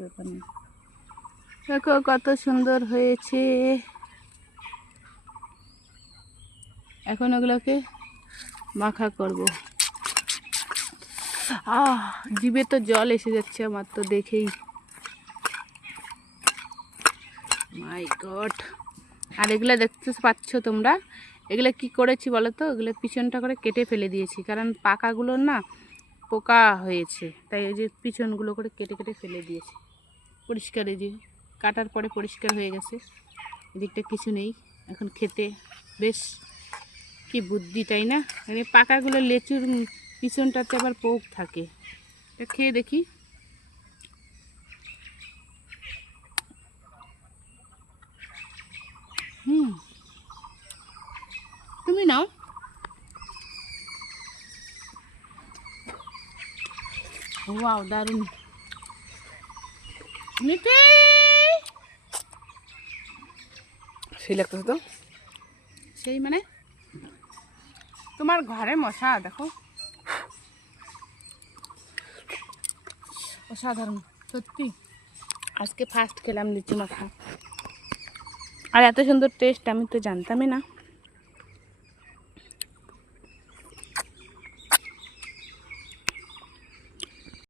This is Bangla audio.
ব্যাপার না। দেখো কত সুন্দর হয়েছে। এখন ওগুলোকে মাখা করব। জিভে তো জল এসে যাচ্ছে আমার তো দেখেই। মাই গড। আর এগুলো দেখতে পাচ্ছ তোমরা, এগুলো কি করেছি বলো তো? এগুলো পিছনটা করে কেটে ফেলে দিয়েছি, কারণ পাকাগুলোর না পোকা হয়েছে, তাই ওই যে পিছনগুলো করে কেটে কেটে ফেলে দিয়েছি। পরিষ্কার, এই যে কাটার পরে পরিষ্কার হয়ে গেছে। এদিকটা কিছু নেই। এখন খেতে বেশ কি বুদ্ধি, তাই না? মানে পাকাগুলো লেচুর পিছনটাতে আবার পোক থাকে। এটা খেয়ে দেখি। তুমি নাও। ওয়াও, দারুণ মিঠে। সেই লাগতেছে তো। সেই মানে তোমার ঘরে মশা দেখো, অসাধারণ সত্যি। আজকে ফার্স্ট খেলাম লিচু মাখা, আর এত সুন্দর টেস্ট আমি তো জানতামই না।